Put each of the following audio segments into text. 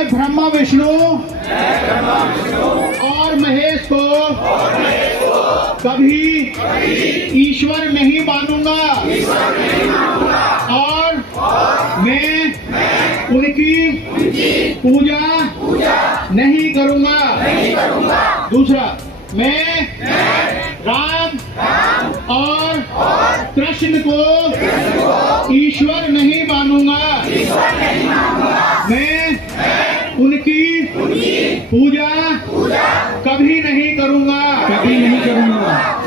मैं ब्रह्मा विष्णु और महेश को कभी ईश्वर नहीं मानूंगा और मैं उनकी पूजा नहीं करूंगा। दूसरा, मैं राम और कृष्ण को ईश्वर नहीं मानूंगा। मैं उनकी पूजा कभी नहीं करूंगा।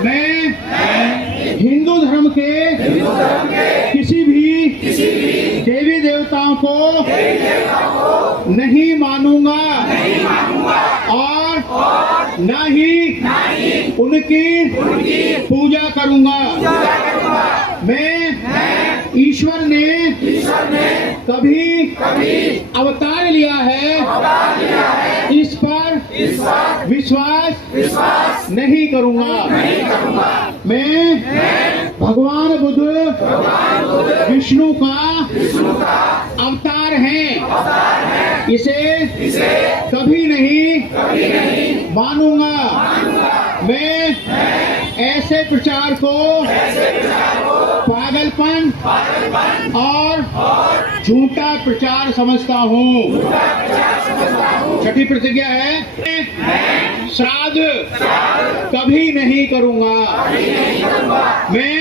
मैं हिंदू धर्म के किसी भी देवी देवताओं को नहीं मानूंगा और न ही उनकी पूजा करूंगा। मैं ईश्वर ने कभी अवतार लिया है इस पर विश्वास नहीं करूंगा। मैं भगवान बुद्ध विष्णु का अवतार है, इसे कभी नहीं मानूंगा। मैं ऐसे प्रचार को पागलपन और झूठा प्रचार समझता हूँ। छठी प्रतिज्ञा है, श्राद्ध कभी नहीं करूंगा। मैं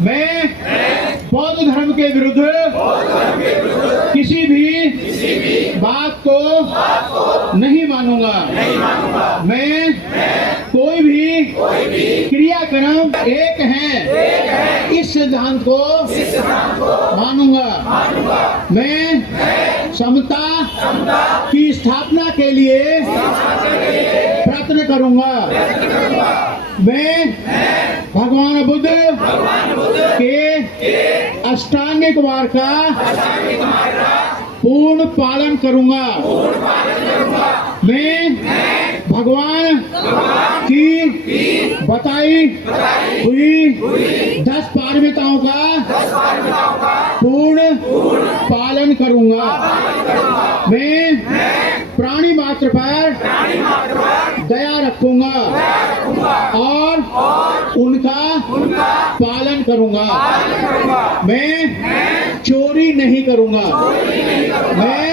मैं बौद्ध धर्म के विरुद्ध किसी भी बात को नहीं मानूंगा। मैं कोई भी क्रियाक्रम एक है इस सिद्धांत को मानूंगा। मैं समता की स्थापना के लिए प्रयत्न करूंगा। मैं भगवान बुद्ध के अष्टांगिक मार्ग का पूर्ण पालन करूंगा। मैं भगवान की बताई हुई 10 पारमिताओं का पूर्ण पालन करूंगा। मैं प्राणी मात्र पर दया रखूंगा और उनका पालन करूंगा। मैं चोरी नहीं करूंगा। मैं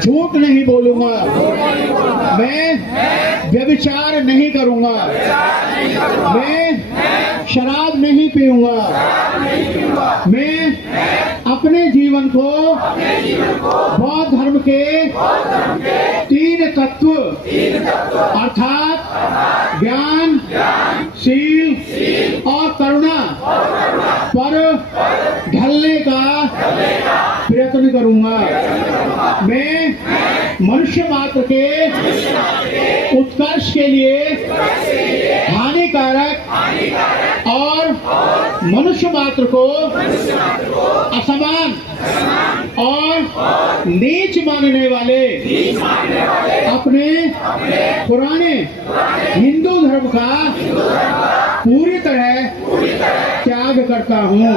झूठ नहीं बोलूंगा। मैं व्यभिचार नहीं करूंगा। मैं शराब नहीं पीऊंगा। मैं अपने जीवन को बौद्ध धर्म के 3 तत्व अर्थात ज्ञान, शील और करुणा पर ढलने का प्रयत्न करूंगा। मैं मनुष्य मात्र के उत्कर्ष के लिए हानिकारक और मनुष्य मात्र को असमान और नीच मानने वाले अपने पुराने हिंदू धर्म का पूरी तरह त्याग करता हूँ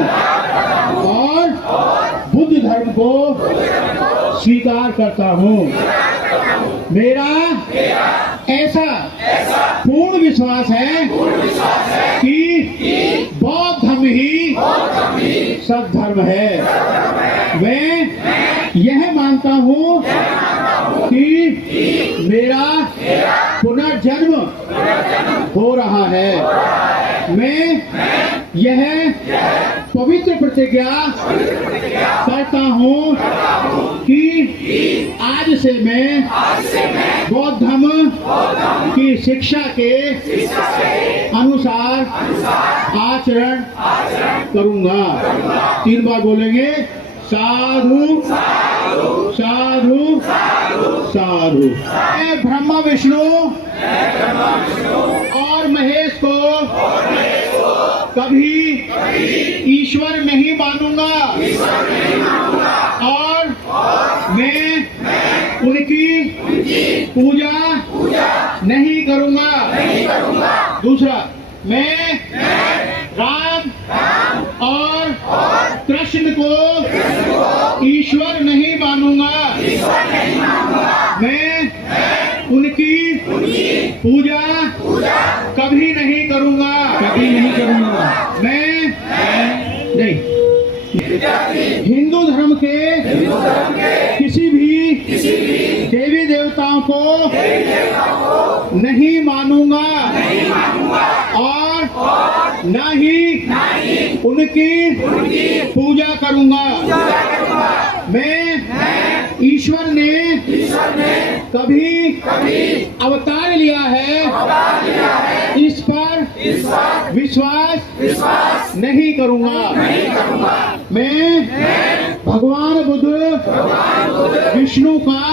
और बुद्ध धर्म को स्वीकार करता हूँ। मेरा ऐसा पूर्ण विश्वास है कि बौद्ध धर्म ही सद्धर्म है। मैं यह मानता हूँ कि मेरा पुनर्जन्म हो रहा है। मैं यह पवित्र प्रतिज्ञा करता हूँ कि आज से मैं बौद्ध धर्म की शिक्षा के अनुसार आचरण करूँगा। 3 बार बोलेंगे, साधु साधु साधु। मैं ब्रह्मा विष्णु और महेश को कभी ईश्वर नहीं मानूंगा और मैं उनकी पूजा नहीं करूंगा। दूसरा, मैं राम और कृष्ण को ईश्वर नहीं मानूंगा मैं उनकी पूजा कभी नहीं करूंगा। मैं नहीं हिंदू धर्म के किसी भी देवी देवताओं को नहीं मानूंगा और न ही उनकी पूजा करूंगा। मैं ईश्वर ने कभी अवतार लिया है इस पर विश्वास नहीं करूंगा। मैं भगवान बुद्ध विष्णु का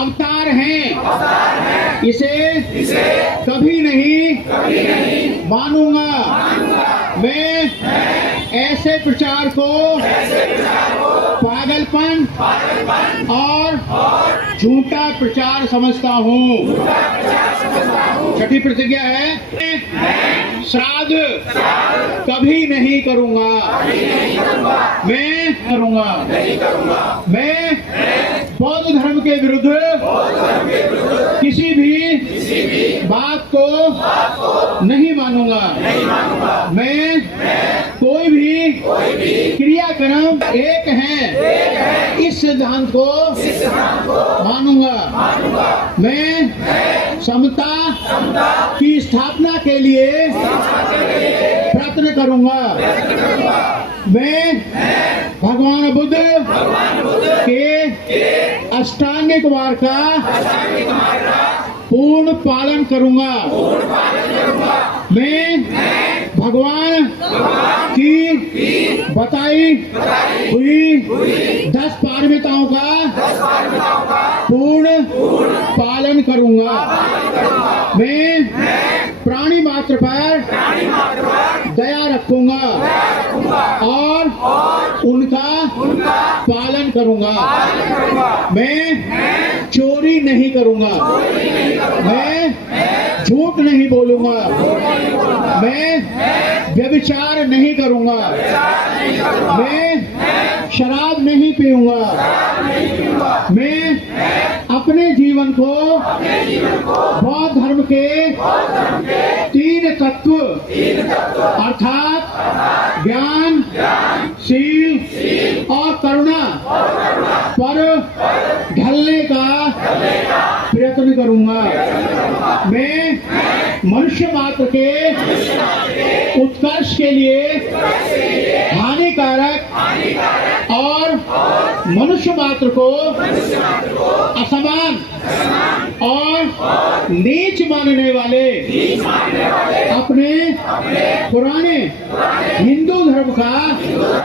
अवतार हैं, इसे कभी नहीं मानूंगा। मैं ऐसे प्रचार को पागलपन और झूठा प्रचार समझता हूँ। छठी प्रतिज्ञा है, श्राद्ध कभी नहीं करूंगा। मैं करूंगा। मैं बौद्ध धर्म के विरुद्ध किसी भी बात को नहीं मानूंगा। मैं कोई भी क्रियाक्रम एक है इस सिद्धांत को मानूंगा। मैं समता की स्थापना के लिए प्रयत्न करूंगा। मैं भगवान बुद्ध के अष्टांगिक मार्ग का पूर्ण पालन करूंगा। मैं भगवान की बताई हुई 10 पारमिताओं का पूर्ण पालन करूंगा। मैं प्राणी मात्र पर दया रखूंगा और उनका पालन करूंगा। मैं चोरी नहीं करूंगा। मैं झूठ नहीं बोलूंगा। मैं व्यभिचार नहीं करूंगा। मैं शराब नहीं पीऊंगा। मैं अपने जीवन को बौद्ध धर्म के 3 तत्व अर्थात ज्ञान, शील और करुणा पर ढलने का प्रयत्न करूंगा। मैं मनुष्य मात्र के उत्कर्ष के लिए हानिकारक और मनुष्य मात्र को असमान और नीच मानने वाले अपने पुराने हिंदू धर्म का